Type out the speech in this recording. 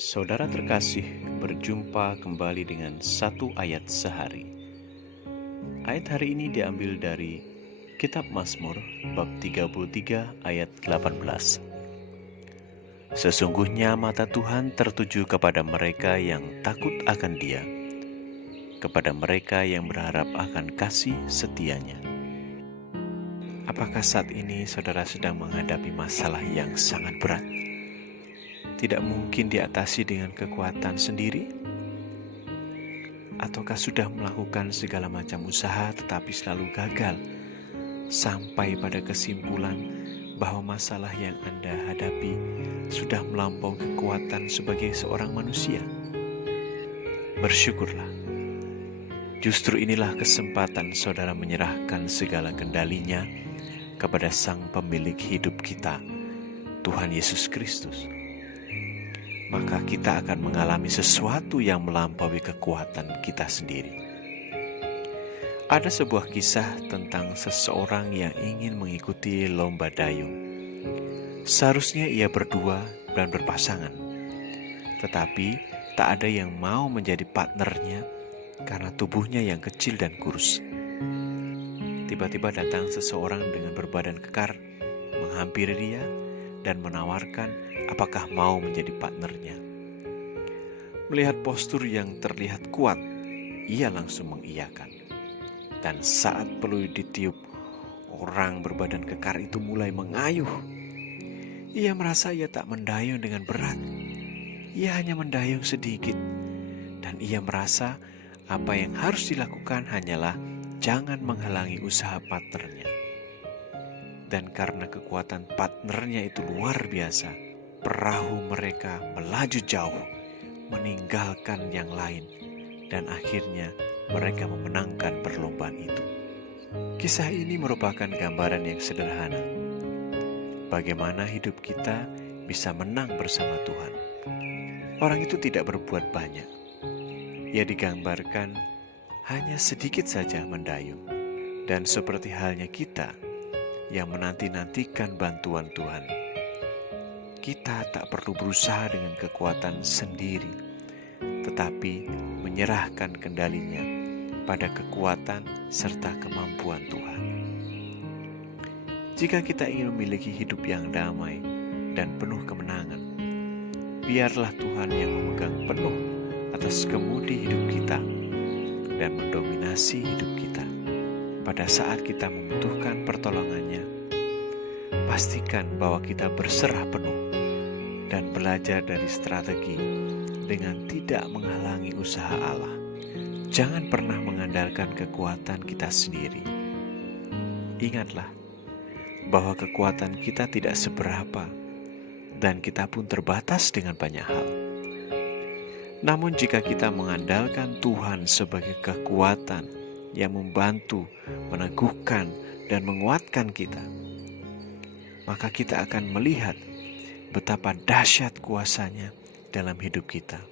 Saudara terkasih, berjumpa kembali dengan satu ayat sehari. Ayat hari ini diambil dari Kitab Mazmur bab 33 ayat 18. Sesungguhnya mata Tuhan tertuju kepada mereka yang takut akan Dia, kepada mereka yang berharap akan kasih setianya. Apakah saat ini saudara sedang menghadapi masalah yang sangat berat? Tidak mungkin diatasi dengan kekuatan sendiri? Ataukah sudah melakukan segala macam usaha tetapi selalu gagal, sampai pada kesimpulan bahwa masalah yang Anda hadapi sudah melampaui kekuatan sebagai seorang manusia? Bersyukurlah. Justru inilah kesempatan saudara menyerahkan segala kendalinya kepada Sang Pemilik hidup kita, Tuhan Yesus Kristus. Maka kita akan mengalami sesuatu yang melampaui kekuatan kita sendiri. Ada sebuah kisah tentang seseorang yang ingin mengikuti lomba dayung. Seharusnya ia berdua dan berpasangan, tetapi tak ada yang mau menjadi partnernya karena tubuhnya yang kecil dan kurus. Tiba-tiba datang seseorang dengan berbadan kekar, menghampiri dia dan menawarkan apakah mau menjadi partnernya. Melihat postur yang terlihat kuat, ia langsung mengiyakan. Dan saat peluit ditiup, orang berbadan kekar itu mulai mengayuh. Ia merasa ia tak mendayung dengan berat. Ia hanya mendayung sedikit. Dan ia merasa apa yang harus dilakukan hanyalah jangan menghalangi usaha partnernya. Dan karena kekuatan partnernya itu luar biasa, perahu mereka melaju jauh, meninggalkan yang lain, dan akhirnya mereka memenangkan perlombaan itu. Kisah ini merupakan gambaran yang sederhana, bagaimana hidup kita bisa menang bersama Tuhan. Orang itu tidak berbuat banyak. Ia digambarkan hanya sedikit saja mendayung. Dan seperti halnya kita yang menanti-nantikan bantuan Tuhan, kita tak perlu berusaha dengan kekuatan sendiri, tetapi menyerahkan kendalinya pada kekuatan serta kemampuan Tuhan. Jika kita ingin memiliki hidup yang damai dan penuh kemenangan, biarlah Tuhan yang memegang penuh atas kemudi hidup kita dan mendominasi hidup kita. Pada saat kita membutuhkan pertolongannya, pastikan bahwa kita berserah penuh dan belajar dari strategi dengan tidak menghalangi usaha Allah. Jangan pernah mengandalkan kekuatan kita sendiri. Ingatlah bahwa kekuatan kita tidak seberapa dan kita pun terbatas dengan banyak hal. Namun jika kita mengandalkan Tuhan sebagai kekuatan yang membantu, meneguhkan, dan menguatkan kita, maka kita akan melihat betapa dahsyat kuasa-Nya dalam hidup kita.